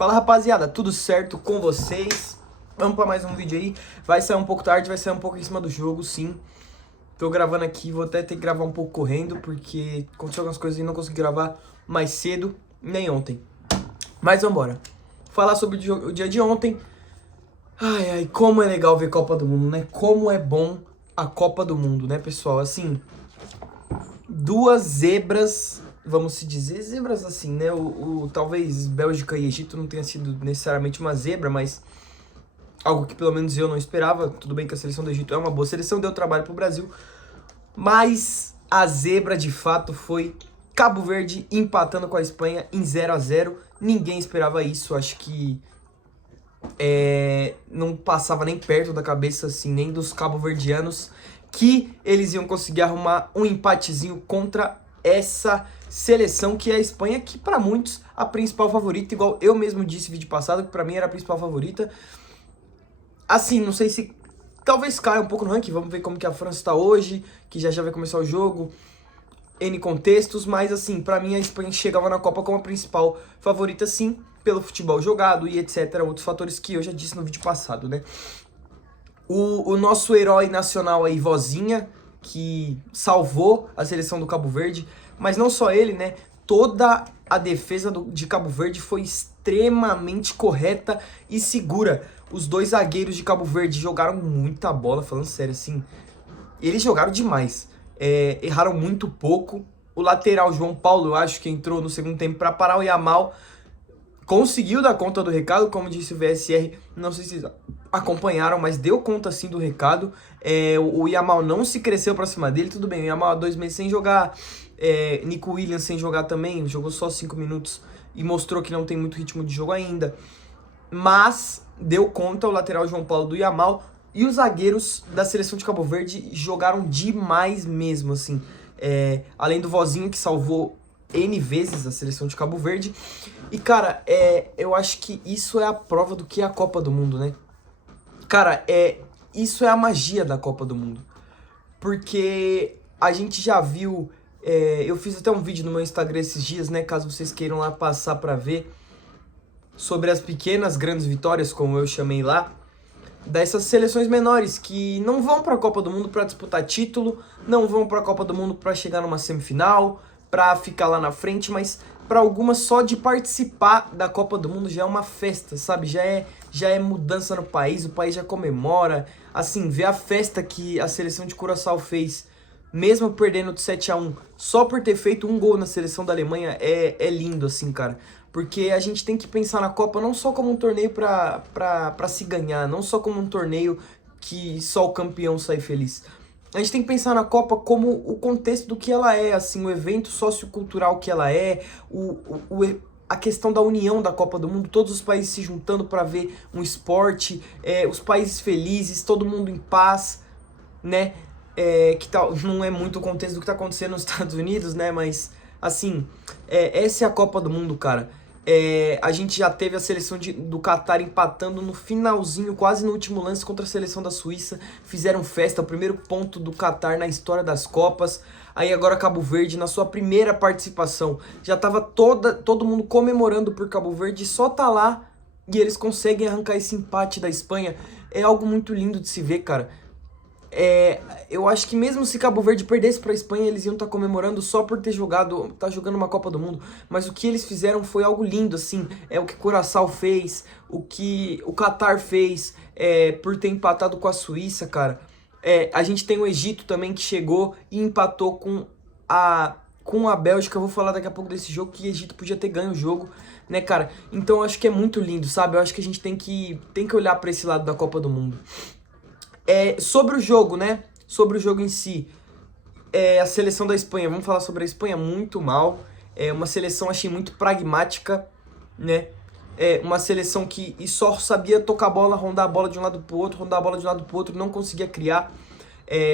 Fala rapaziada, tudo certo com vocês? Vamos para mais um vídeo aí. Vai sair um pouco tarde, vai sair um pouco em cima do jogo, sim. Tô gravando aqui, vou até ter que gravar um pouco correndo, porque aconteceu algumas coisas e não consegui gravar mais cedo, nem ontem. Mas vambora. Falar sobre o dia de ontem. Ai, como é legal ver Copa do Mundo, né? Como é bom a Copa do Mundo, né, pessoal? Assim, duas zebras, vamos se dizer, zebras assim, né? Talvez Bélgica e Egito não tenha sido necessariamente uma zebra, mas algo que pelo menos eu não esperava. Tudo bem que a seleção do Egito é uma boa seleção, deu trabalho pro Brasil, mas a zebra de fato foi Cabo Verde empatando com a Espanha em 0-0. Ninguém esperava isso, acho que não passava nem perto da cabeça, assim, nem dos cabo-verdianos, que eles iam conseguir arrumar um empatezinho contra essa seleção que é a Espanha, que para muitos a principal favorita, igual eu mesmo disse no vídeo passado, que para mim era a principal favorita. Assim, não sei se talvez caia um pouco no ranking, vamos ver como que a França está hoje, que já vai começar o jogo, N contextos, mas assim, pra mim a Espanha chegava na Copa como a principal favorita, sim, pelo futebol jogado e etc, outros fatores que eu já disse no vídeo passado, né? O nosso herói nacional aí, Vozinha, que salvou a seleção do Cabo Verde, mas não só ele, né? Toda a defesa de Cabo Verde foi extremamente correta e segura. Os dois zagueiros de Cabo Verde jogaram muita bola, falando sério, assim, eles jogaram demais. Erraram muito pouco. O lateral João Paulo, eu acho que entrou no segundo tempo para parar o Yamal, conseguiu dar conta do recado, como disse o VSR, não sei se vocês acompanharam, mas deu conta sim do recado. O Yamal não se cresceu pra cima dele, tudo bem, o Yamal há 2 meses sem jogar, Nico Williams sem jogar também, jogou só 5 minutos e mostrou que não tem muito ritmo de jogo ainda, mas deu conta o lateral João Paulo do Yamal. E os zagueiros da seleção de Cabo Verde jogaram demais mesmo, assim. Além do Vozinho, que salvou N vezes a seleção de Cabo Verde. E, cara, eu acho que isso é a prova do que é a Copa do Mundo, né? Cara, isso é a magia da Copa do Mundo. Porque a gente já viu... eu fiz até um vídeo no meu Instagram esses dias, né? Caso vocês queiram lá passar pra ver. Sobre as pequenas grandes vitórias, como eu chamei lá. Dessas seleções menores que não vão para a Copa do Mundo para disputar título, não vão para a Copa do Mundo para chegar numa semifinal, para ficar lá na frente, mas para algumas só de participar da Copa do Mundo já é uma festa, sabe? Já é mudança no país, o país já comemora. Assim, ver a festa que a seleção de Curaçao fez, mesmo perdendo de 7-1, só por ter feito um gol na seleção da Alemanha, é lindo, assim, cara. Porque a gente tem que pensar na Copa não só como um torneio pra se ganhar, não só como um torneio que só o campeão sai feliz. A gente tem que pensar na Copa como o contexto do que ela é, assim, o evento sociocultural que ela é, a questão da união da Copa do Mundo, todos os países se juntando para ver um esporte, os países felizes, todo mundo em paz, né? Que tal, não é muito o contexto do que tá acontecendo nos Estados Unidos, né? Mas, assim, essa é a Copa do Mundo, cara. A gente já teve a seleção do Catar empatando no finalzinho, quase no último lance contra a seleção da Suíça. Fizeram festa, o primeiro ponto do Catar na história das Copas. Aí agora Cabo Verde, na sua primeira participação, já tava todo mundo comemorando por Cabo Verde, só tá lá e eles conseguem arrancar esse empate da Espanha. É algo muito lindo de se ver, cara. Eu acho que mesmo se Cabo Verde perdesse para a Espanha, eles iam estar comemorando só por ter tá jogando uma Copa do Mundo. Mas o que eles fizeram foi algo lindo, assim. O que Curaçao fez, o que o Catar fez, por ter empatado com a Suíça, cara. A gente tem o Egito também, que chegou e empatou com a Bélgica. Eu vou falar daqui a pouco desse jogo, que o Egito podia ter ganho o jogo, né, cara? Então eu acho que é muito lindo, sabe? Eu acho que a gente tem que olhar para esse lado da Copa do Mundo. Sobre o jogo, né? Sobre o jogo em si, a seleção da Espanha, vamos falar sobre a Espanha, muito mal. Uma seleção, achei muito pragmática, né? Uma seleção que só sabia tocar a bola, rondar a bola de um lado pro outro, rondar a bola de um lado pro outro, não conseguia criar.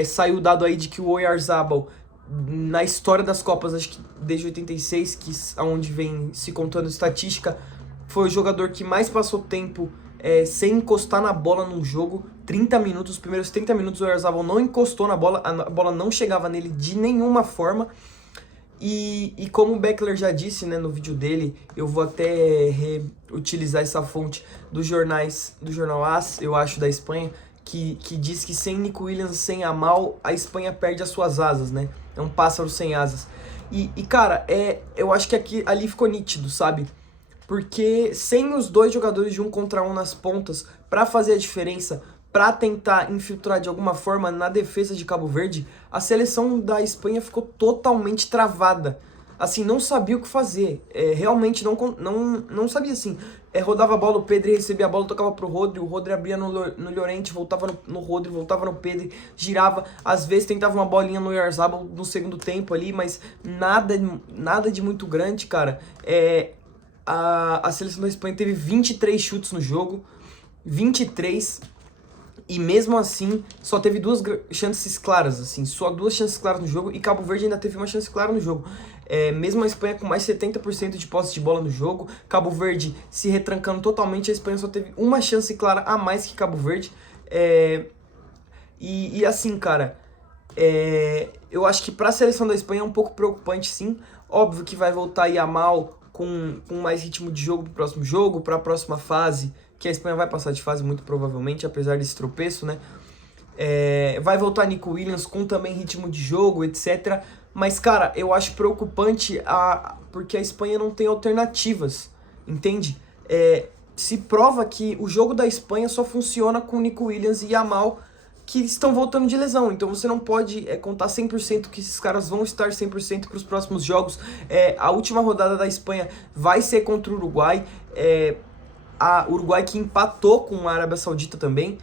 Saiu o dado aí de que o Oyarzabal, na história das Copas, acho que desde 86, onde vem se contando estatística, foi o jogador que mais passou tempo sem encostar na bola num jogo. 30 minutos, os primeiros 30 minutos o Oyarzabal não encostou na bola, a bola não chegava nele de nenhuma forma. E como o Beckler já disse, né, no vídeo dele, eu vou até utilizar essa fonte dos jornais, do jornal AS, eu acho, da Espanha, que diz que sem Nico Williams, sem Yamal, a Espanha perde as suas asas, né? É um pássaro sem asas. Cara, eu acho que ali ficou nítido, sabe? Porque sem os dois jogadores de 1 contra 1 nas pontas para fazer a diferença, para tentar infiltrar de alguma forma na defesa de Cabo Verde, a seleção da Espanha ficou totalmente travada. Assim, não sabia o que fazer. Realmente não sabia, assim. Rodava a bola, o Pedri recebia a bola, tocava pro Rodri, o Rodri abria no Llorente, voltava no Rodri, voltava no Pedri, girava. Às vezes tentava uma bolinha no Oyarzabal no segundo tempo ali, mas nada de muito grande, cara. A seleção da Espanha teve 23 chutes no jogo, 23, e mesmo assim só teve 2 chances claras, assim, só 2 chances claras no jogo, e Cabo Verde ainda teve uma chance clara no jogo. Mesmo a Espanha com mais 70% de posse de bola no jogo, Cabo Verde se retrancando totalmente, a Espanha só teve uma chance clara a mais que Cabo Verde. Assim, cara, eu acho que para a seleção da Espanha é um pouco preocupante, sim. Óbvio que vai voltar Yamal com mais ritmo de jogo pro próximo jogo, para a próxima fase, que a Espanha vai passar de fase muito provavelmente, apesar desse tropeço, né? Vai voltar Nico Williams com também ritmo de jogo, etc. Mas, cara, eu acho preocupante porque a Espanha não tem alternativas, entende? Se prova que o jogo da Espanha só funciona com Nico Williams e Yamal, que estão voltando de lesão. Então você não pode contar 100% que esses caras vão estar 100% para os próximos jogos. A última rodada da Espanha vai ser contra o Uruguai. A Uruguai que empatou com a Arábia Saudita também,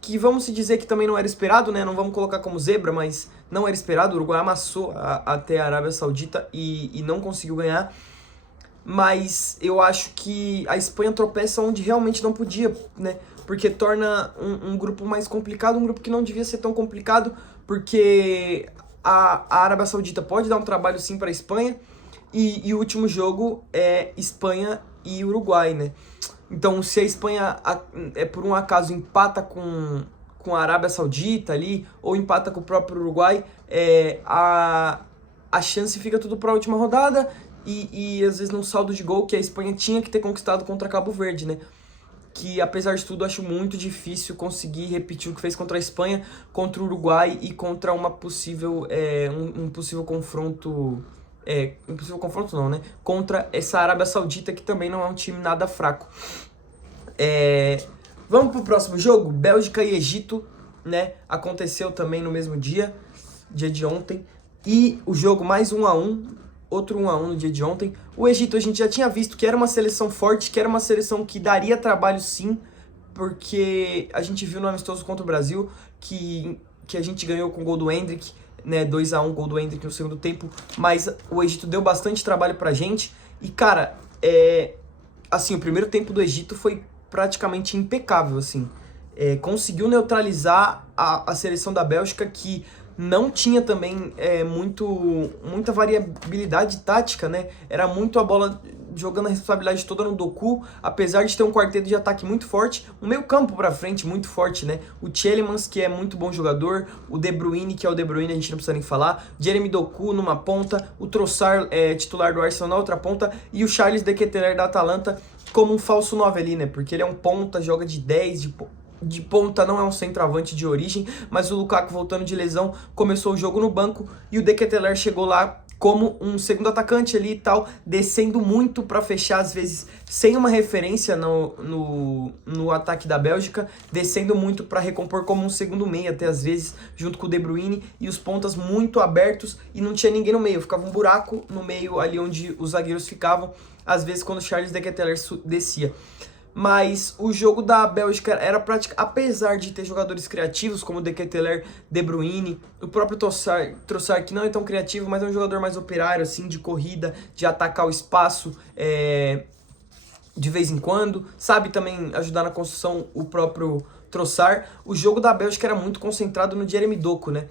que vamos se dizer que também não era esperado, né? Não vamos colocar como zebra, mas não era esperado. O Uruguai amassou até a Arábia Saudita e não conseguiu ganhar. Mas eu acho que a Espanha tropeça onde realmente não podia, né? Porque torna um grupo mais complicado, um grupo que não devia ser tão complicado, porque a Arábia Saudita pode dar um trabalho sim para a Espanha, e o último jogo é Espanha e Uruguai, né? Então, se a Espanha, por um acaso, empata com a Arábia Saudita ali, ou empata com o próprio Uruguai, a chance fica tudo para a última rodada, e às vezes num saldo de gol que a Espanha tinha que ter conquistado contra Cabo Verde, né? Que apesar de tudo, acho muito difícil conseguir repetir o que fez contra a Espanha, contra o Uruguai e contra uma possível, um possível confronto... impossível confronto não, né? Contra essa Arábia Saudita, que também não é um time nada fraco. Vamos pro próximo jogo? Bélgica e Egito, né? Aconteceu também no mesmo dia de ontem. E o jogo mais 1-1, outro 1-1 no dia de ontem. O Egito a gente já tinha visto que era uma seleção forte, que era uma seleção que daria trabalho sim, porque a gente viu no amistoso contra o Brasil que a gente ganhou com o gol do Endrick, né, 2-1, gol do Endrick no segundo tempo, mas o Egito deu bastante trabalho pra gente, e cara, assim, o primeiro tempo do Egito foi praticamente impecável, assim, conseguiu neutralizar a seleção da Bélgica, que não tinha também muita variabilidade tática, né, era muito a bola jogando a responsabilidade toda no Doku, apesar de ter um quarteto de ataque muito forte, um meio campo pra frente muito forte, né? O Tielemans, que é muito bom jogador, o De Bruyne, que é o De Bruyne, a gente não precisa nem falar, Jeremy Doku numa ponta, o Trossard, titular do Arsenal, na outra ponta, e o Charles de Ketelaere da Atalanta como um falso 9 ali, né? Porque ele é um ponta, joga de 10, de ponta, não é um centroavante de origem, mas o Lukaku voltando de lesão começou o jogo no banco, e o De Ketelaere chegou lá como um segundo atacante ali e tal, descendo muito para fechar, às vezes sem uma referência no ataque da Bélgica, descendo muito para recompor como um segundo meio, até às vezes, junto com o De Bruyne, e os pontas muito abertos, e não tinha ninguém no meio, ficava um buraco no meio ali onde os zagueiros ficavam, às vezes quando o Charles de Ketelaere descia. Mas o jogo da Bélgica era prático, apesar de ter jogadores criativos como De Ketelaere, De Bruyne, o próprio Trossard, que não é tão criativo, mas é um jogador mais operário, assim, de corrida, de atacar o espaço de vez em quando, sabe também ajudar na construção o próprio Trossard. O jogo da Bélgica era muito concentrado no Jeremy Doku, né?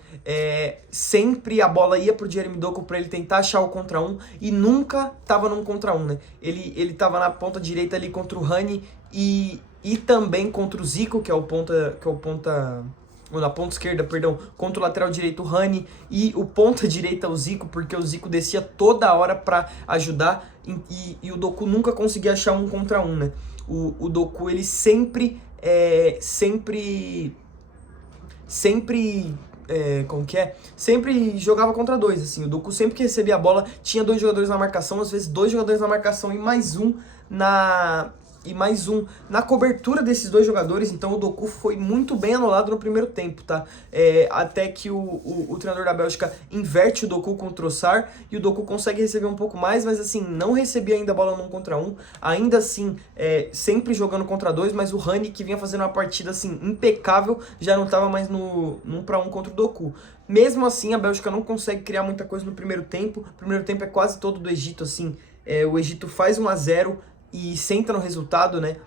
Sempre a bola ia pro Jeremy Doku para ele tentar achar o contra um, e nunca tava num contra um, né? Ele tava na ponta direita ali contra o Rani e também contra o Zico, que é o ponta ou na ponta esquerda, perdão, contra o lateral direito o Rani e o ponta direita o Zico, porque o Zico descia toda hora para ajudar e o Doku nunca conseguia achar um contra um, né? O Doku, ele sempre como que é? Sempre jogava contra dois, assim. O Doku sempre que recebia a bola, tinha 2 jogadores na marcação, às vezes 2 jogadores na marcação e mais um na cobertura desses 2 jogadores. Então o Doku foi muito bem anulado no primeiro tempo, tá? Até que o treinador da Bélgica inverte o Doku com o Trossard e o Doku consegue receber um pouco mais, mas assim, não recebia ainda a bola no 1 contra 1. Ainda assim, sempre jogando contra 2, mas o Rani, que vinha fazendo uma partida assim impecável, já não estava mais no 1 para 1 contra o Doku. Mesmo assim, a Bélgica não consegue criar muita coisa no primeiro tempo. O primeiro tempo é quase todo do Egito, assim. O Egito faz 1-0 e senta no resultado, né?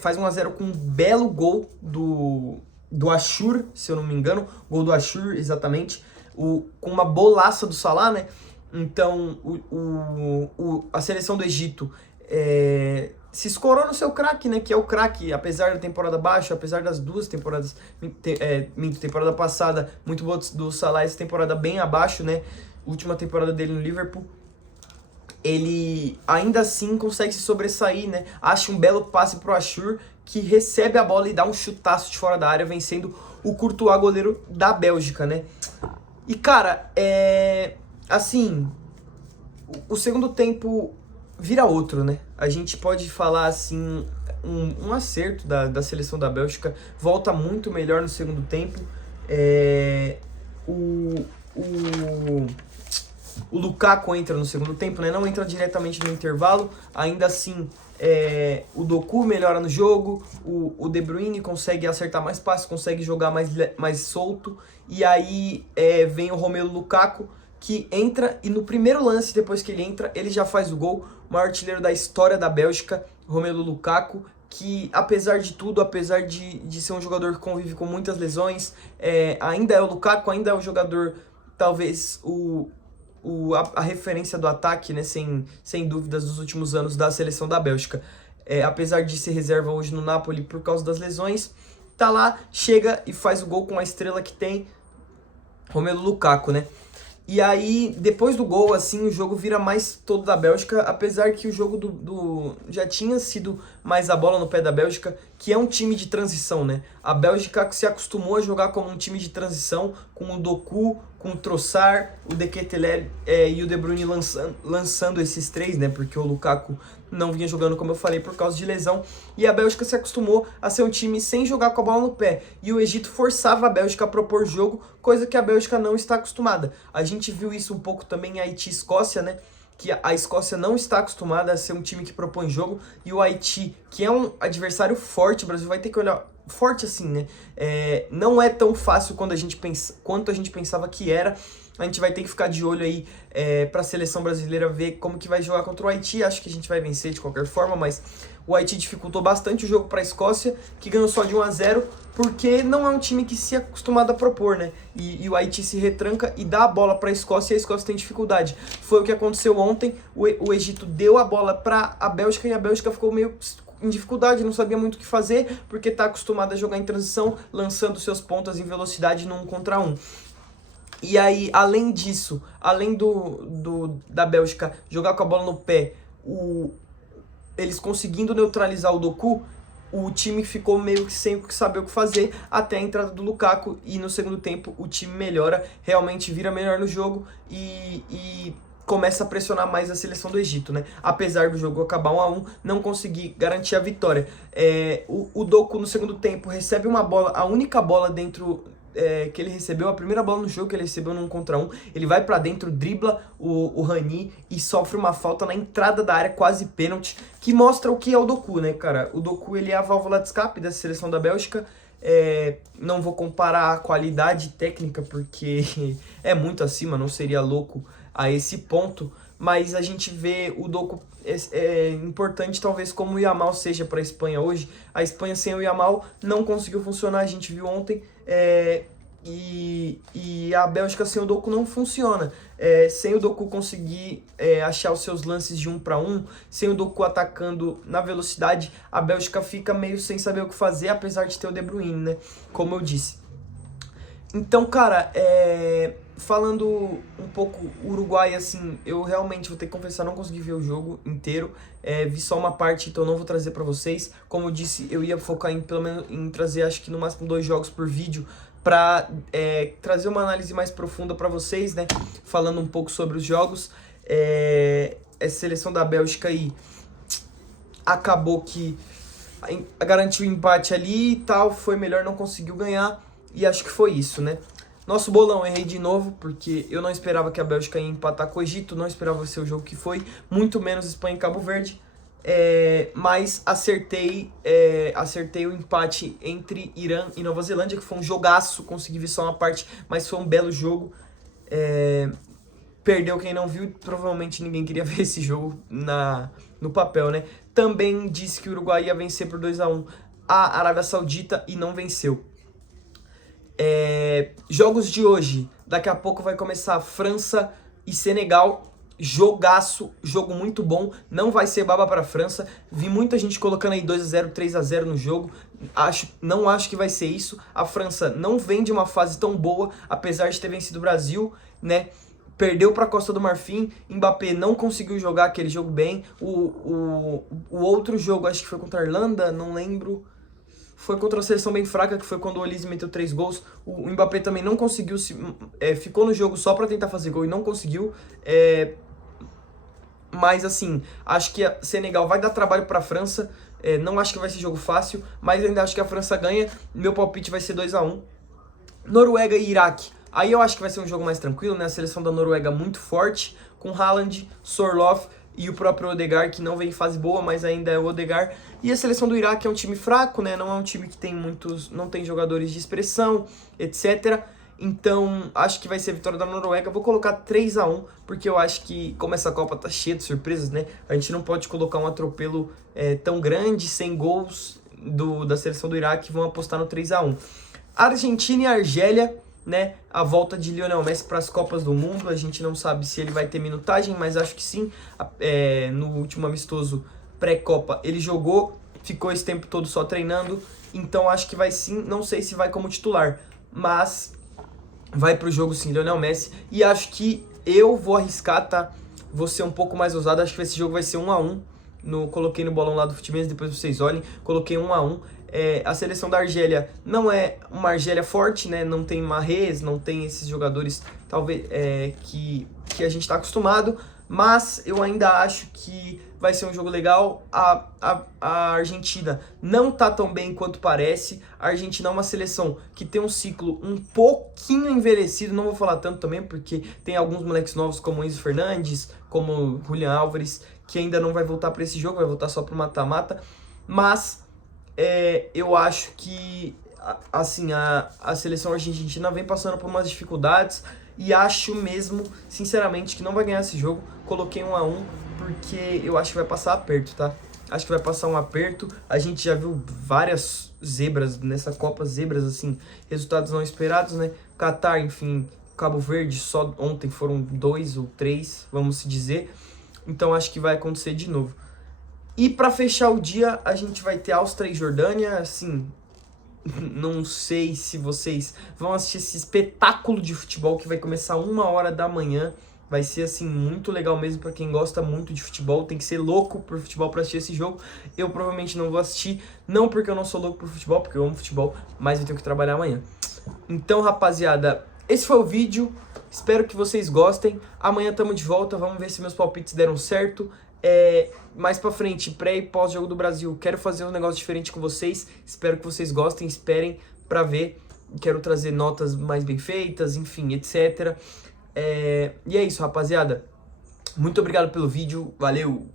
Faz 1-0 com um belo gol do Ashur, se eu não me engano. Gol do Ashur, exatamente. Com uma bolaça do Salah, né? Então, a seleção do Egito se escorou no seu craque, né? Que é o craque, apesar da temporada baixa, apesar das 2 temporadas... temporada passada, muito boa do Salah, essa temporada bem abaixo, né? Última temporada dele no Liverpool. Ele ainda assim consegue se sobressair, né? Acha um belo passe pro Ashur, que recebe a bola e dá um chutaço de fora da área, vencendo o Courtois, goleiro da Bélgica, né? E, cara, assim, o segundo tempo vira outro, né? A gente pode falar, assim, um acerto da seleção da Bélgica, volta muito melhor no segundo tempo. O Lukaku entra no segundo tempo, né? Não entra diretamente no intervalo. Ainda assim, o Doku melhora no jogo. O De Bruyne consegue acertar mais passes, consegue jogar mais solto. E aí vem o Romelu Lukaku, que entra e no primeiro lance, depois que ele entra, ele já faz o gol. O maior artilheiro da história da Bélgica, Romelu Lukaku, que apesar de tudo, apesar de ser um jogador que convive com muitas lesões, ainda é o Lukaku, ainda é o jogador, talvez, a referência do ataque, né, sem dúvidas, dos últimos anos da seleção da Bélgica. Apesar de ser reserva hoje no Napoli por causa das lesões, tá lá, chega e faz o gol com a estrela que tem, Romelu Lukaku, né? E aí, depois do gol, assim, o jogo vira mais todo da Bélgica, apesar que o jogo já tinha sido mais a bola no pé da Bélgica, que é um time de transição, né? A Bélgica se acostumou a jogar como um time de transição, com o Doku, com o Trossard, o De Ketelaere e o De Bruyne lançando esses 3, né? Porque o Lukaku não vinha jogando, como eu falei, por causa de lesão. E a Bélgica se acostumou a ser um time sem jogar com a bola no pé. E o Egito forçava a Bélgica a propor jogo, coisa que a Bélgica não está acostumada. A gente viu isso um pouco também em Haiti e Escócia, né? Que a Escócia não está acostumada a ser um time que propõe jogo. E o Haiti, que é um adversário forte, o Brasil vai ter que olhar... Forte assim, né? Não é tão fácil quanto a gente pensava que era. A gente vai ter que ficar de olho aí para a seleção brasileira ver como que vai jogar contra o Haiti. Acho que a gente vai vencer de qualquer forma, mas o Haiti dificultou bastante o jogo para a Escócia, que ganhou só de 1-0, porque não é um time que se é acostumado a propor, né? E o Haiti se retranca e dá a bola para a Escócia e a Escócia tem dificuldade. Foi o que aconteceu ontem. O Egito deu a bola para a Bélgica e a Bélgica ficou meio em dificuldade, não sabia muito o que fazer, porque está acostumada a jogar em transição, lançando seus pontas em velocidade no 1 contra 1. E aí, além disso, além da Bélgica jogar com a bola no pé, eles conseguindo neutralizar o Doku, o time ficou meio que sem saber o que fazer até a entrada do Lukaku, e no segundo tempo o time melhora, realmente vira melhor no jogo e começa a pressionar mais a seleção do Egito, né? Apesar do jogo acabar 1-1, não conseguir garantir a vitória. O Doku no segundo tempo recebe uma bola, a única bola dentro... que ele recebeu, a primeira bola no jogo que ele recebeu no 1 contra 1, ele vai pra dentro, dribla o Rani e sofre uma falta na entrada da área, quase pênalti, que mostra o que é o Doku, né, cara? O Doku, ele é a válvula de escape da seleção da Bélgica. Não vou comparar a qualidade técnica, porque é muito acima, não seria louco a esse ponto, mas a gente vê o Doku importante, talvez como o Yamal seja para a Espanha hoje. A Espanha sem o Yamal não conseguiu funcionar, a gente viu ontem, e a Bélgica sem o Doku não funciona. Sem o Doku conseguir achar os seus lances de 1 para 1, sem o Doku atacando na velocidade, a Bélgica fica meio sem saber o que fazer, apesar de ter o De Bruyne, né? Como eu disse. Então, cara, falando um pouco Uruguai, assim, eu realmente vou ter que confessar, não consegui ver o jogo inteiro, vi só uma parte, então não vou trazer pra vocês. Como eu disse, eu ia focar em, pelo menos, em trazer, acho que no máximo 2 jogos por vídeo, pra trazer uma análise mais profunda pra vocês, né, falando um pouco sobre os jogos. Essa seleção da Bélgica aí acabou que garantiu o empate ali e tal, foi melhor, não conseguiu ganhar. E acho que foi isso, né? Nosso bolão, errei de novo, porque eu não esperava que a Bélgica ia empatar com o Egito, não esperava ser o jogo que foi, muito menos Espanha e Cabo Verde. Mas acertei o empate entre Irã e Nova Zelândia, que foi um jogaço, consegui ver só uma parte, mas foi um belo jogo. Perdeu quem não viu, provavelmente ninguém queria ver esse jogo no papel, né? Também disse que o Uruguai ia vencer por 2-1 a Arábia Saudita e não venceu. Jogos de hoje, daqui a pouco vai começar França e Senegal, jogaço, jogo muito bom, não vai ser baba para a França, vi muita gente colocando aí 2-0, 3-0 no jogo, não acho que vai ser isso, a França não vem de uma fase tão boa, apesar de ter vencido o Brasil, né? Perdeu para a Costa do Marfim, Mbappé não conseguiu jogar aquele jogo bem, o outro jogo, acho que foi contra a Irlanda, não lembro, foi contra uma seleção bem fraca, que foi quando o Olise meteu 3 gols. O Mbappé também não conseguiu, ficou no jogo só para tentar fazer gol e não conseguiu. Mas assim, acho que a Senegal vai dar trabalho para a França. Não acho que vai ser jogo fácil, mas ainda acho que a França ganha. Meu palpite vai ser 2-1. Noruega e Iraque. Aí eu acho que vai ser um jogo mais tranquilo, né? A seleção da Noruega muito forte, com Haaland, Sorloth e o próprio Odegaard, que não vem em fase boa, mas ainda é o Odegaard. E a seleção do Iraque é um time fraco, né? Não é um time que tem não tem jogadores de expressão, etc. Então, acho que vai ser a vitória da Noruega. Vou colocar 3-1, porque eu acho que, como essa Copa tá cheia de surpresas, né? A gente não pode colocar um atropelo tão grande, sem gols da seleção do Iraque. Vão apostar no 3-1. Argentina e Argélia, né? A volta de Lionel Messi para as Copas do Mundo. A gente não sabe se ele vai ter minutagem, mas acho que sim. No último amistoso pré-Copa ele jogou, ficou esse tempo todo só treinando. Então acho que vai sim. Não sei se vai como titular, mas vai pro jogo sim, Lionel Messi. E acho que eu vou arriscar, tá? Vou ser um pouco mais ousado. Acho que esse jogo vai ser 1-1. Coloquei no bolão lá do Futimense, depois vocês olhem. Coloquei 1-1. A seleção da Argélia não é uma Argélia forte, né? Não tem Mahrez, não tem esses jogadores talvez que a gente está acostumado, mas eu ainda acho que vai ser um jogo legal. A Argentina não tá tão bem quanto parece. A Argentina é uma seleção que tem um ciclo um pouquinho envelhecido, não vou falar tanto também, porque tem alguns moleques novos como Enzo Fernandes, como Julián Álvares, que ainda não vai voltar para esse jogo, vai voltar só pro mata-mata, mas eu acho que assim, a seleção argentina vem passando por umas dificuldades e acho mesmo, sinceramente, que não vai ganhar esse jogo. Coloquei 1-1 porque eu acho que vai passar aperto, tá? Acho que vai passar um aperto. A gente já viu várias zebras nessa Copa, zebras assim, resultados não esperados, né? Catar, enfim, Cabo Verde, só ontem foram 2 ou 3, vamos se dizer. Então acho que vai acontecer de novo. E para fechar o dia, a gente vai ter Áustria e Jordânia, assim, não sei se vocês vão assistir esse espetáculo de futebol que vai começar 1h da manhã. Vai ser, assim, muito legal mesmo para quem gosta muito de futebol. Tem que ser louco por futebol para assistir esse jogo. Eu provavelmente não vou assistir, não porque eu não sou louco por futebol, porque eu amo futebol, mas eu tenho que trabalhar amanhã. Então, rapaziada, esse foi o vídeo. Espero que vocês gostem. Amanhã tamo de volta, vamos ver se meus palpites deram certo. Mais pra frente, pré e pós-jogo do Brasil, quero fazer um negócio diferente com vocês. Espero que vocês gostem, esperem pra ver. Quero trazer notas mais bem feitas, enfim, etc. E é isso, rapaziada. Muito obrigado pelo vídeo, valeu!